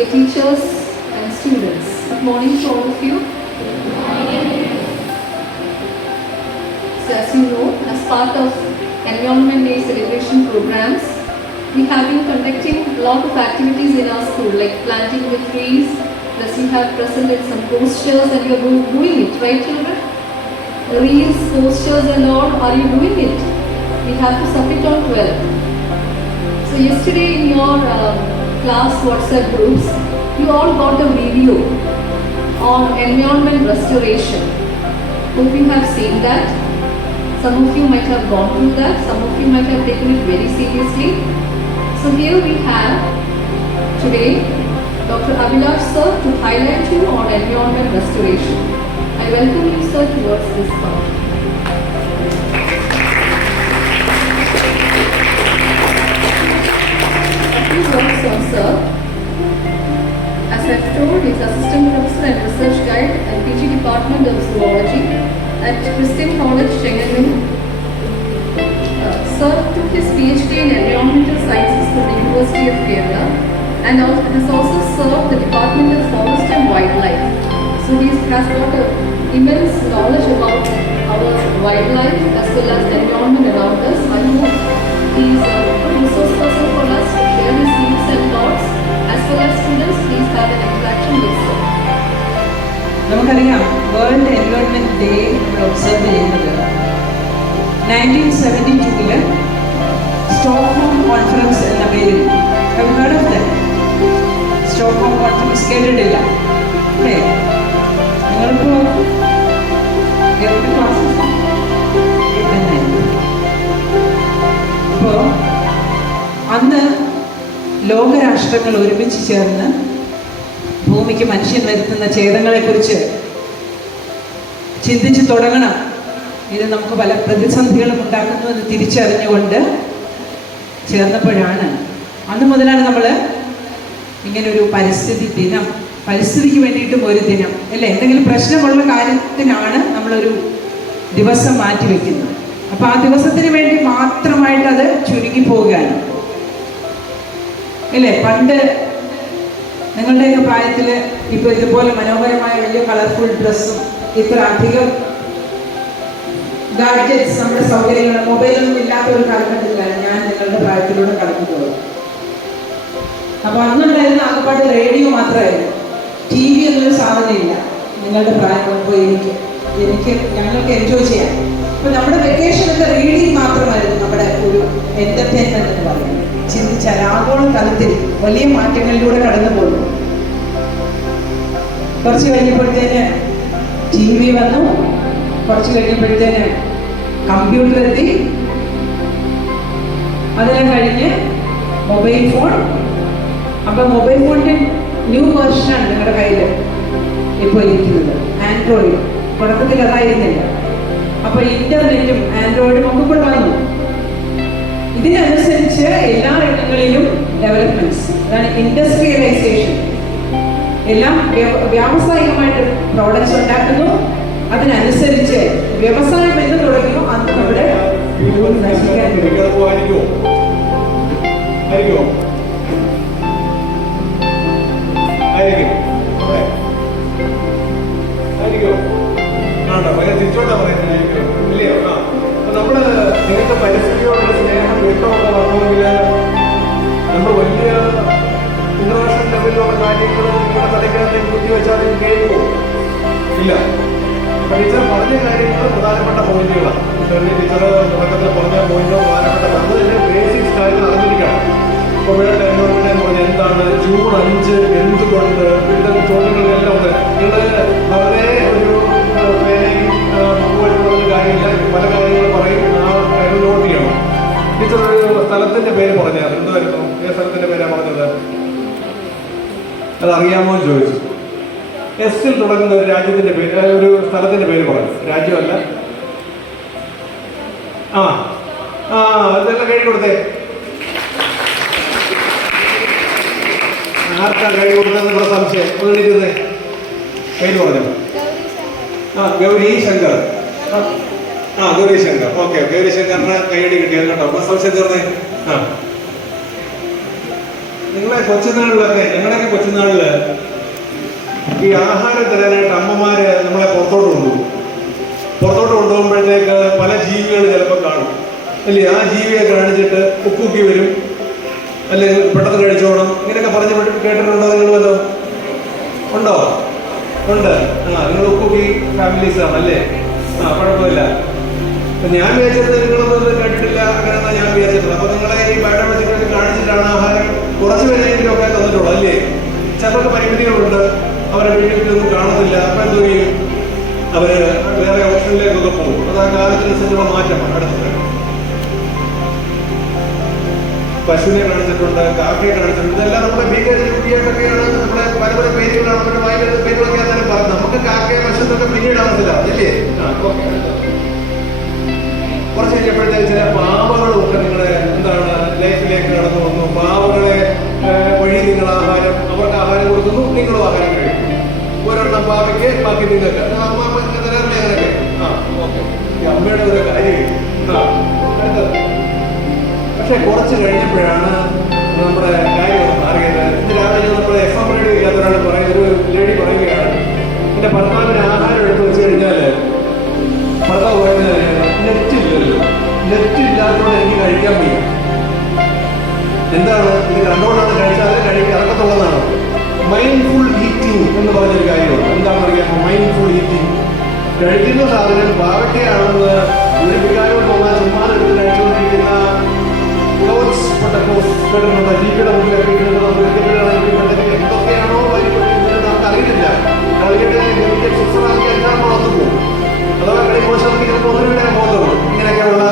dear teachers and students. Good morning to all of you. So as you know, as part of Environment Day celebration programs, we have been conducting a lot of activities in our school, like planting the trees, plus you have presented some posters and you are doing it, right children? Reels, posters and all, are you doing it? We have to submit on 12th. So yesterday in your class WhatsApp groups, you all got a video on environment restoration. Hope you have seen that. Some of you might have gone through that, some of you might have taken it very seriously. So here we have today Dr. Abhilash sir to highlight you on environment restoration. I welcome you sir towards this part. A few words on sir. As I've told, he is Assistant Professor and Research Guide at PG Department of Zoology at Christian College, Chengalpattu. Sir took his PhD in Environmental Sciences from the University of Kerala and has also served the Department of Forest and Wildlife. So he has got immense knowledge about our wildlife as well as the environment around us. I hope he is a good resource person for us to share his views and thoughts. As well as students, please have an interaction with sir. നമുക്കറിയാം world environment day നമ്മൾ observe ചെയ്യുന്നത് 1972 Stockholm conference എന്ന പേരിൽ. Have you heard of that? Stockholm conference കേട്ടിട്ടില്ല അല്ലേ? നിങ്ങളിപ്പോൾ അപ്പോൾ അന്ന് ലോകരാഷ്ട്രങ്ങൾ ഒരുമിച്ച് ചേർന്ന് ഭൂമിക്ക് മനുഷ്യൻ വരുത്തുന്ന ഛേദങ്ങളെക്കുറിച്ച് ചിന്തിച്ച് തുടങ്ങണം. ഇത് നമുക്ക് പല പ്രതിസന്ധികളും ഉണ്ടാക്കുന്നു എന്ന് തിരിച്ചറിഞ്ഞുകൊണ്ട് ചേർന്നപ്പോഴാണ്, അന്ന് മുതലാണ് നമ്മൾ ഇങ്ങനൊരു പരിസ്ഥിതി ദിനം, പരിസ്ഥിതിക്ക് വേണ്ടിയിട്ടും ഒരു ദിനം അല്ലേ, എന്തെങ്കിലും പ്രശ്നമുള്ള കാര്യത്തിനാണ് നമ്മളൊരു ദിവസം മാറ്റിവെക്കുന്നത്. അപ്പോൾ ആ ദിവസത്തിന് വേണ്ടി മാത്രമായിട്ട് അത് ചുരുങ്ങി പോവുകയാണ് അല്ലേ. പണ്ട് നിങ്ങളുടെയൊക്കെ പ്രായത്തിൽ ഇപ്പോൾ ഇതുപോലെ മനോഹരമായ വലിയ കളർഫുൾ ഡ്രസ്സും ഇത്ര അധികം ഗാഡ്ജറ്റ്സ്, നമ്മുടെ സൗകര്യങ്ങൾ, മൊബൈലൊന്നും ഇല്ലാത്ത ഒരു കാലഘട്ടത്തിലാണ് ഞാൻ നിങ്ങളുടെ പ്രായത്തിലൂടെ കടക്കുന്നത്. അപ്പോൾ അന്നുണ്ടായിരുന്ന ആകപ്പാട് റേഡിയോ മാത്രമായിരുന്നു, ടി വി എന്നൊരു സാധനമില്ല. നിങ്ങളുടെ പ്രായം നോക്കുമ്പോൾ ഞങ്ങൾക്ക് എൻജോയ് ചെയ്യാം. അപ്പോൾ നമ്മുടെ വെക്കേഷനൊക്കെ റീഡിങ് മാത്രമായിരുന്നു നമ്മുടെ ഒരു എൻ്റർടൈൻമെൻറ്റ് എന്ന് പറയുന്നത്. ചിന്തിച്ചാൽ ആഗോള തലത്തിൽ വലിയ മാറ്റങ്ങളിലൂടെ കടന്നു പോകുന്നു. കുറച്ച് കഴിഞ്ഞപ്പോഴത്തേന് ടി വി വന്നു, കുറച്ച് കഴിഞ്ഞപ്പോഴത്തേന് കമ്പ്യൂട്ടർ എത്തി, അതെല്ലാം കഴിഞ്ഞ് മൊബൈൽ ഫോൺ. അപ്പം മൊബൈൽ ഫോണിൻ്റെ ന്യൂ വേർഷനാണ് നിങ്ങളുടെ കയ്യിൽ ഇപ്പോൾ ഇരിക്കുന്നത്, ആൻഡ്രോയിഡ്. തുടക്കത്തിൽ അതായിരുന്നില്ല. അപ്പോൾ ഇൻ്റർനെറ്റും ആൻഡ്രോയിഡും ഒക്കെ കൂടെ വന്നു. ഇതിനനുസരിച്ച് എല്ലാ രംഗങ്ങളിലും ഡെവലപ്മെന്റ്സ്, അതാണ് ഇൻഡസ്ട്രിയലൈസേഷൻ. എല്ലാം വ്യാവസായികമായിട്ട് പ്രോഡക്ട്സ് ഉണ്ടാക്കുന്നു. അതിനനുസരിച്ച് വ്യവസായം എന്ന് തുടങ്ങിയോ അന്ന് നമ്മുടെ നശിക്കാൻ തിരിച്ചോട്ടാ പറയുന്നത് ഇല്ലയോ? നമ്മള് നിങ്ങൾക്ക് പരിസ്ഥിതിയോടുള്ള സ്നേഹം വ്യക്തമൊക്കെ വരണമെങ്കിൽ നമ്മൾ വലിയ ഇന്റർനാഷണൽ ലെവലിലുള്ള കാര്യങ്ങൾ നിങ്ങളുടെ തലയ്ക്കകത്ത് കുത്തി വെച്ചാൽ കേൾക്കുമോ? ഇല്ല. അപ്പൊ ടീച്ചർ പറഞ്ഞ കാര്യങ്ങൾ പ്രധാനപ്പെട്ട പോയിന്റുകളാണ്. ടീച്ചർ തുടക്കത്തിൽ പറഞ്ഞ പോയിന്റോ പ്രധാനപ്പെട്ട അത് തന്നെ ബേസിക്സ് കാര്യങ്ങൾ അറിഞ്ഞിരിക്കണം. ഇപ്പോൾ വേൾഡ് എൻവയോൺമെന്റ് എന്ന് പറഞ്ഞാൽ എന്താണ്, ജൂൺ 5 എന്തുകൊണ്ട്, ഇത്തരം ചോദ്യങ്ങളിലെല്ലാം ഉണ്ട്. നിങ്ങൾ വളരെ ഒരു കാര്യമില്ല, പല കാര്യങ്ങളും പറയും, ആ കാര്യം നോട്ട് ചെയ്യണം. ടീച്ചർ ഒരു സ്ഥലത്തിന്റെ പേര് പറഞ്ഞാൽ എന്തായിരുന്നു? ഏത് സ്ഥലത്തിന്റെ പേരാണ് പറഞ്ഞത്? അതറിയാമോ എന്ന് ചോദിച്ചു. എസ്സിൽ തുടങ്ങുന്ന ഒരു രാജ്യത്തിന്റെ പേര്, ഒരു സ്ഥലത്തിന്റെ പേര് പറഞ്ഞു. രാജ്യമല്ല. അതെല്ലാം കൈ കൊടുത്തേ. ആർക്കാ കൈ കൊടുത്തതെന്നുള്ള സംശയം ഒന്നിരിക്കുന്നേ കയ്യിൽ പറഞ്ഞു. ഗൗരി ശങ്കർ. ഗൗരി ശങ്കർ. ഓക്കെ, ഗൗരി ശങ്കറിന് കൈയടി കിട്ടിയത് കേട്ടോ. സംശയം തീർന്നേ. നിങ്ങളെ കൊച്ചുനാളിലൊക്കെ, ഞങ്ങളുടെയൊക്കെ കൊച്ചുനാളിൽ ഈ ആഹാരം തരാനായിട്ട് അമ്മമാര് നമ്മളെ പുറത്തോട്ട് കൊണ്ടുപോകും. പുറത്തോട്ട് കൊണ്ടുപോകുമ്പോഴത്തേക്ക് പല ജീവികൾ ചിലപ്പോൾ കാണും അല്ലേ? ആ ജീവിയെ കാണിച്ചിട്ട് ഉപ്പുക്കി വരും, അല്ലെങ്കിൽ പെട്ടെന്ന് കഴിച്ചോണം, ഇങ്ങനെയൊക്കെ പറഞ്ഞ് കേട്ടിട്ടുണ്ടോ നിങ്ങൾ? വല്ലോ ഉണ്ടോ? ഉണ്ട്. നിങ്ങൾ ഉപ്പുക്കി ഫാമിലീസാണ് അല്ലേ? കുഴപ്പമില്ല. ഞാൻ വിചാരിച്ചത് നിങ്ങളൊന്നും കേട്ടിട്ടില്ല, അങ്ങനെയെന്നാണ് ഞാൻ വിചാരിച്ചത്. അപ്പൊ നിങ്ങളെ ഈ ബയോഡൈവേഴ്സിറ്റി കാണിച്ചിട്ടാണ് ആഹാരം കുറച്ച് പേരെങ്കിലും ഒക്കെ തന്നിട്ടുള്ളത് അല്ലേ? ചിലർക്ക് പരിമിതികളുണ്ട്, അവരെ വീട്ടിലൊന്നും കാണത്തില്ല. അപ്പൊ എന്തോ ചെയ്യും? അവര് വേറെ ഓപ്ഷനിലേക്കൊക്കെ പോകും. അത് ആ കാലത്തിനനുസരിച്ചുള്ള മാറ്റമാണ്. അടുത്തത് പശുവിനെ കാണിച്ചിട്ടുണ്ട്, കാക്കയെ കാണിച്ചിട്ടുണ്ട്. ഇതെല്ലാം നമ്മുടെ ഭീകരൊക്കെയാണ്. നമ്മുടെ പല പല പേരുകളാണ്, നമ്മുടെ ഭയങ്കര പേരുകളൊക്കെ ആണെങ്കിലും പറഞ്ഞത്. നമുക്ക് കാക്കയെ പശു എന്നൊക്കെ പിന്നീട് മനസ്സിലാവും അല്ലേ? കുറച്ച് കഴിഞ്ഞപ്പോഴത്തേക്ക് ചില പാവകളും ഒക്കെ നിങ്ങളുടെ എന്താണ് ലൈഫിലേക്ക് കടന്നു വന്നു. പാവകളെ വഴി നിങ്ങൾ ആഹാരം, അവർക്ക് ആഹാരം കൊടുക്കുന്നു, നിങ്ങളും ആഹാരം കഴിക്കും. ഒരെണ്ണം പാവയ്ക്ക്, ബാക്കി നിങ്ങൾക്ക്. അമ്മ തരാറില്ല അങ്ങനെയൊക്കെ. ഓക്കെ. ഈ അമ്മയുടെ ഒരു കാര്യം. അടുത്തത് പക്ഷെ കുറച്ച് കഴിഞ്ഞപ്പോഴാണ് നമ്മുടെ കാര്യം മാറിയത്. ഇന്ന് രാവിലെ നമ്മുടെ FM റേഡിയോ ഇല്ലാത്തൊരാൾ ഒരു ലേഡി പറയുകയാണ്, എന്റെ ഭർത്താവിന് ആഹാരം എടുത്ത് വെച്ച് കഴിഞ്ഞാല് ഭർത്താവ് പറയുന്നത് നെറ്റില്ലല്ലോ, നെറ്റ് ഇല്ലാത്തതുകൊണ്ട് എനിക്ക് കഴിക്കാൻ വയ്യ. എന്താണ് ഇത്? കണ്ടുകൊണ്ടാണ് കഴിച്ചാൽ ഇറക്കത്തുള്ളതാണ്. മൈൻഡ്ഫുൾ ഈറ്റിംഗ് എന്ന് പറഞ്ഞൊരു കാര്യമാണ്. എന്താണെന്ന് അറിയാമോ മൈൻഡ്ഫുൾ ഈറ്റിംഗ്? കഴിക്കുന്ന സാധനം പാവയ്ക്കയാണെന്ന് ഒരു വികാരം തോന്നാൻ ചുമ്മാതെ എടുത്ത് കഴിച്ചുകൊണ്ടിരിക്കുന്ന കേട്ടിട്ടുണ്ട്. ജീവിയുടെ മുന്നിലൊക്കെ എന്തൊക്കെയാണോ പരിപാടിക്കുന്നത് നമുക്ക് അറിയില്ല. കളിയുടെ എക്സാമ്പിൾ വന്നു പോകും. അഥവാ കളി മോശമാക്കി ചിലപ്പോൾ ഒന്നിവിടെ ബോധവും. ഇങ്ങനെയൊക്കെയുള്ള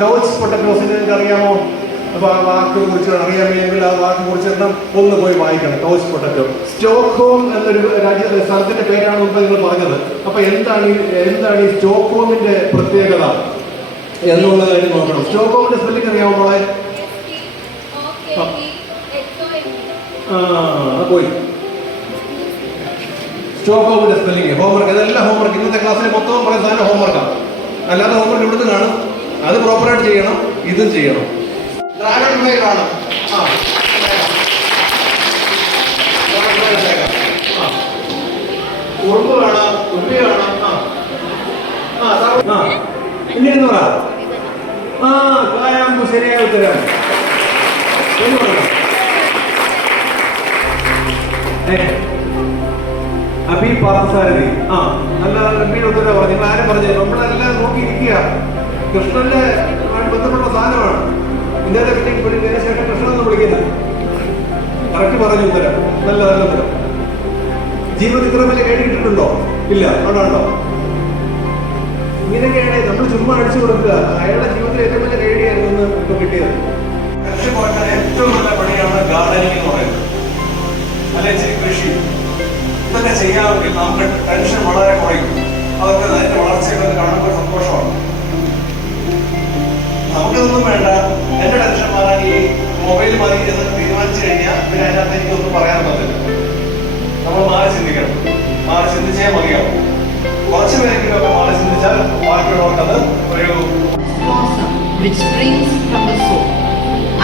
കൗച്ച് പൊട്ടറ്റോസിന് നിങ്ങൾക്ക് അറിയാമോ? അപ്പൊ ആ വാക്ക് കുറിച്ച് അറിയാമെങ്കിൽ ആ വാക്ക് കുറിച്ചിട്ട് ഒന്ന് പോയി വായിക്കണം. Couch potato. സ്റ്റോക്ക്ഹോം എന്നൊരു സ്ഥലത്തിന്റെ പേരാണ് മുമ്പ് നിങ്ങൾ പറഞ്ഞത്. അപ്പൊ എന്താണ് ഈ സ്റ്റോക്ക്ഹോമിന്റെ പ്രത്യേകത എന്നുള്ള കാര്യം നോക്കണം. സ്റ്റോക്ക്ഹോമിന്റെ സ്പെല്ലിംഗ് അറിയാമോ മോളെ? പോയി സ്റ്റോക്ക്ഹോമിന്റെ സ്പെല്ലിംഗ്. ഹോംവർക്ക്, ഇതെല്ലാം ഹോംവർക്ക്. ഇന്നത്തെ ക്ലാസ്സിൽ മൊത്തം പല സാധനം ഹോംവർക്കാണ്. അല്ലാതെ ഹോംവർക്ക് ഇവിടുന്ന് കാണും, അത് പ്രോപ്പറായിട്ട് ചെയ്യണം, ഇതും ചെയ്യണം. ഡ്രാഗൺ ഫ്ലൈ കാണും. ഉറുമ്പ് കാണാം, ഉള്ളി കാണാം. ഇനി എന്ന് പറ. കായാമ്പു ശരിയായ ഉത്തരം. അഭി പാർത്ഥസാരഥി. നല്ല ഗംഭീര ഉത്തരം പറഞ്ഞു. നിങ്ങൾ ആരും പറഞ്ഞു? നമ്മളെല്ലാം നോക്കിയിരിക്കുക. കൃഷ്ണന്റെ ബന്ധപ്പെട്ട സാധനമാണ്. ഇന്ത്യയുടെ പിന്നെ ശേഷം കൃഷ്ണൻ എന്ന് വിളിക്കുന്നത്. കറക്റ്റ് പറഞ്ഞു ഉത്തരം. നല്ല ഉത്തരം. ജീവിതത്തിൽ ഇത്ര വലിയ കേട്ടിട്ടുണ്ടോ? ഇല്ല. അവിടെ ഇങ്ങനെയൊക്കെയാണ് നമ്മൾ ചുമ്മാ അടിച്ചു കൊടുക്കുക. അയാളുടെ ജീവിതത്തിൽ ഏറ്റവും വലിയ കേടിയായിരുന്നു ഇപ്പൊ കിട്ടിയത്. കൃഷി കുറയ്ക്കാൻ ഏറ്റവും നല്ല പണിയാണ് ഗാർഡനിങ് എന്ന് പറയുന്നത്. അല്ലെങ്കിൽ കൃഷി ഇതൊക്കെ ചെയ്യാമെങ്കിൽ നമുക്ക് ടെൻഷൻ വളരെ കുറയും. അതൊക്കെ അതിന്റെ വളർച്ചയൊക്കെ കാണുമ്പോൾ സന്തോഷമാണ്. നമുക്കിതൊന്നും വേണ്ട. എന്റെ ടെൻഷൻ മാറാൻ ഈ മൊബൈൽ മതി എന്ന് തീരുമാനിച്ചു കഴിഞ്ഞാൽ പിന്നെ അതിനകത്ത് എനിക്കൊന്നും പറയാൻ പറ്റില്ല. നമ്മൾ മാറി ചിന്തിക്കണം. മാറി ചിന്തിച്ചേ മതിയാവും. കുറച്ചു പേരെങ്കിലും ഒക്കെ മാറി ചിന്തിച്ചാൽ ബാക്കിയുള്ളവർക്കത് ഒരു which springs from the soul.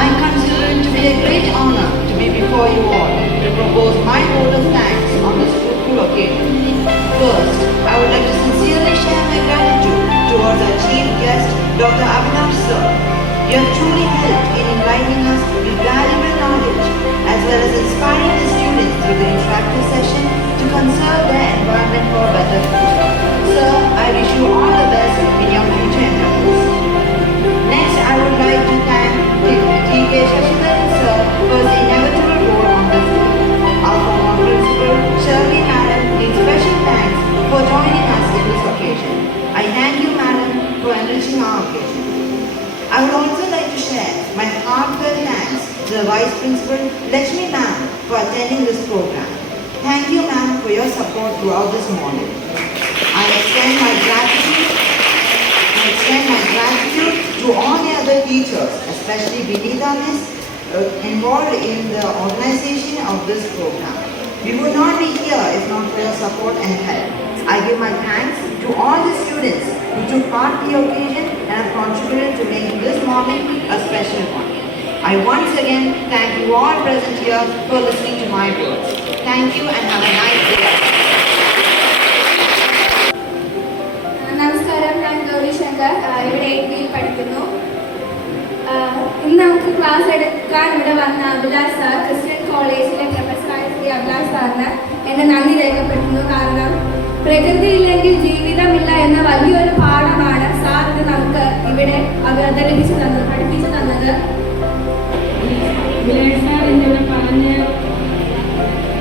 I consider it to be a great honor to be before you all to propose my vote of thanks on this fruitful occasion. First, I would like to sincerely share my gratitude towards our chief guest, Dr. Avinash sir. You have truly helped in enlightening us with valuable knowledge as well as inspiring the students through the interactive session to conserve their environment for a better future. Sir, I wish you all the best in your future endeavors. Next, I would like to thank T.K. Shashidaran sir for his inevitable role on this day. Our former principal, Shirley madam, needs special thanks for joining us in this occasion. I thank you madam for enriching our occasion. I would also like to share my heartfelt thanks to the Vice Principal, Lakshmi ma'am, for attending this program. Thank you ma'am for your support throughout this morning. I extend my gratitude to all the other teachers, especially Vinita miss, involved in the organization of this program. We would not be here if not for your support and help. I give my thanks to all the students who took part in the occasion and have contributed to making this morning a special one. I once again thank you all present here for listening to my words. Thank you and have a nice day. നമസ്കാരം, ഞാൻ ഗൗരി ശങ്കർ, ഇവിടെ A പഠിക്കുന്നു. ഇന്ന് നമുക്ക് class എടുക്കാൻ ഇവിടെ വന്ന Abhilash sir, Christian കോളേജിലെ പ്രൊഫസറായ ശ്രീ അഭിലാഷ് സാറിന് എന്നെ നന്ദി രേഖപ്പെടുത്തുന്നു. കാരണം പ്രകൃതിയില്ലെങ്കിൽ ജീവിതമില്ല എന്ന വലിയൊരു പാഠമാണ് സാർ ഇത് നമുക്ക് ഇവിടെ അവതരിപ്പിച്ചു തന്നത്, പഠിപ്പിച്ചു തന്നത്. അഭിലാഷ് സാർ ഇന്നലെ പറഞ്ഞ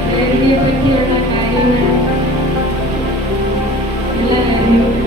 പ്രകൃതിയെ പറ്റിയുള്ള കാര്യങ്ങൾ നല്ല കാര്യങ്ങൾ